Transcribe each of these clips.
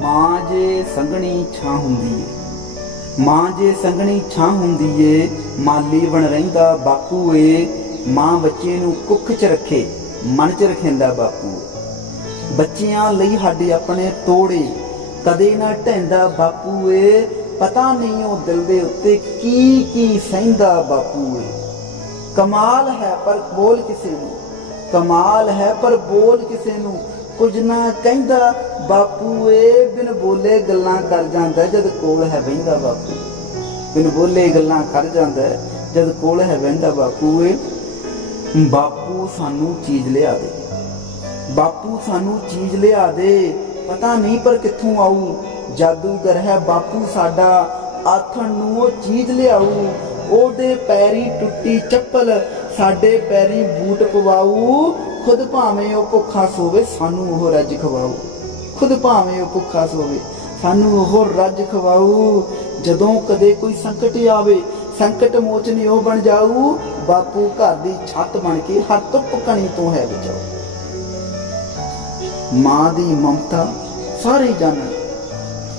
ਮਾਂ ਜੇ ਸੰਗਣੀ ਛਾਂ ਹੁੰਦੀ ਏ, ਮਾਂ ਜੇ ਸੰਗਣੀ ਛਾਂ ਹੁੰਦੀ ਏ, ਮਾਲੀ ਬਣ ਰਹਿੰਦਾ ਬਾਪੂ ਏ, ਮਾਂ ਬੱਚੇ ਨੂੰ ਕੁੱਖ 'ਚ ਰੱਖੇ, ਮਨ 'ਚ ਰੱਖਿੰਦਾ ਬਾਪੂ। ਬੱਚਿਆਂ ਲਈ ਸਾਡੇ ਆਪਣੇ ਤੋੜੇ, ਕਦੇ ਨਾ ਢੈਂਦਾ ਬਾਪੂ ਏ, ਪਤਾ ਨਹੀਂ ਉਹ ਦਿਲ ਦੇ ਉੱਤੇ ਕੀ ਕੀ ਸਹਿੰਦਾ ਬਾਪੂ ਏ। ਕਮਾਲ ਹੈ ਪਰ ਬੋਲ ਕਿਸੇ ਨੂੰ, ਕਮਾਲ ਹੈ ਪਰ ਬੋਲ ਕਿਸੇ ਨੂੰ ਕੁਝ ਨਾ ਕਹਿੰਦਾ, ਬਾਪੂ ਏ ਬਿਨ ਬੋਲੇ ਗੱਲਾਂ ਕਰ ਜਾਂਦਾ ਜਦ ਕੋਲ ਹੈ ਬਹਿੰਦਾ ਬਾਪੂ। ਬਿਨ ਬੋਲੇ ਗੱਲਾਂ ਕਰ ਜਾਂਦਾ ਜਦ ਕੋਲ ਹੈ ਬਹਿੰਦਾ ਬਾਪੂ। ਏ ਬਾਪੂ ਸਾਨੂੰ ਚੀਜ਼ ਲਿਆ ਦੇ। ਬਾਪੂ ਸਾਨੂੰ ਚੀਜ਼ ਲਿਆ ਦੇ। ਪਤਾ ਨਹੀਂ ਪਰ ਕਿੱਥੋਂ ਆਊ। ਜਾਦੂਗਰ ਹੈ ਬਾਪੂ ਸਾਡਾ। ਆਥਣ ਨੂੰ ਉਹ ਚੀਜ਼ ਲਿਆਊ। ਉਹਦੇ ਪੈਰੀ ਟੁੱਟੀ ਚੱਪਲ ਸਾਡੇ ਪੈਰੀ ਬੂਟ ਪਵਾਊ, ਖੁਦ ਭਾਵੇਂ ਉਹ ਭੁੱਖਾ ਸੋਵੇ, ਸਾਨੂੰ ਉਹ ਰੱਜ ਖਵਾਊ। ਖੁਦ ਭਾਵੇਂ ਉਹ ਭੁੱਖਾ ਸੋਵੇ, ਸਾਨੂੰ ਉਹ ਰੱਜ ਖਵਾਊ। ਜਦੋਂ ਕਦੇ ਕੋਈ ਸੰਕਟ ਆਵੇ, ਸੰਕਟ ਮੋਚਨੀ ਉਹ ਬਣ ਜਾਊ। ਬਾਪੂ ਘਰ ਦੀ ਛੱਤ ਬਣ ਕੇ ਹਰ ਧੁੱਪ ਕਣੀ ਤੋਂ ਹੈ ਬਚਾਓ ਮਾਂ ਦੀ ਮਮਤਾ ਸਾਰੇ ਜਾਣਨ,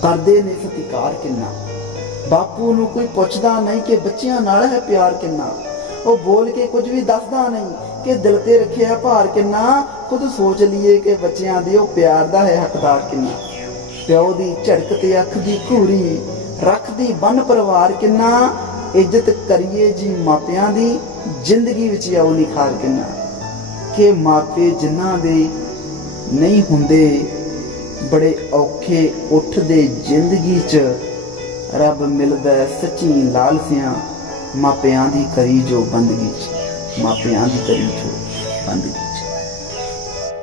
ਕਰਦੇ ਨੇ ਸਤਿਕਾਰ ਕਿੰਨਾ। ਬਾਪੂ ਨੂੰ ਕੋਈ ਪੁੱਛਦਾ ਨਹੀਂ ਕਿ ਬੱਚਿਆਂ ਨਾਲ ਹੈ ਪਿਆਰ ਕਿੰਨਾ। ਉਹ ਬੋਲ ਕੇ ਕੁਝ ਵੀ ਦੱਸਦਾ ਨਹੀਂ ਕਿ ਦਿਲ ਤੇ ਰੱਖਿਆ ਭਾਰ ਕਿੰਨਾ, ਖੁਦ ਸੋਚ ਲਈਏ ਕਿ ਬੱਚਿਆਂ ਦੇ ਉਹ ਪਿਆਰ ਦਾ ਹੈ ਹੱਕਦਾਰ ਕਿੰਨਾ। ਪਿਓ ਦੀ ਝੜਕ ਤੇ ਅੱਖ ਦੀ ਘੂਰੀ ਰੱਖਦੀ ਬੰਨ ਪਰਿਵਾਰ ਕਿੰਨਾ, ਇੱਜ਼ਤ ਕਰੀਏ ਜੀ ਮਾਪਿਆਂ ਦੀ, ਜ਼ਿੰਦਗੀ ਵਿੱਚ ਆਉ ਨਿਖਾਰ ਕਿੰਨਾ। ਕਿ ਮਾਪੇ ਜਿਨ੍ਹਾਂ ਦੇ ਨਹੀਂ ਹੁੰਦੇ, ਬੜੇ ਔਖੇ ਉੱਠਦੇ ਜ਼ਿੰਦਗੀ 'ਚ, ਰੱਬ ਮਿਲਦਾ ਹੈ ਸੱਚੀ ਲਾਲਸਿਆਂ ਮਾਪਿਆਂ ਦੀ ਕਰੀ ਜੋ ਬੰਦਗੀ 'ਚ ਮਾਪਿਆਂ ਦੀ ਕਰੀ ਜੋ ਬੰਦਗੀ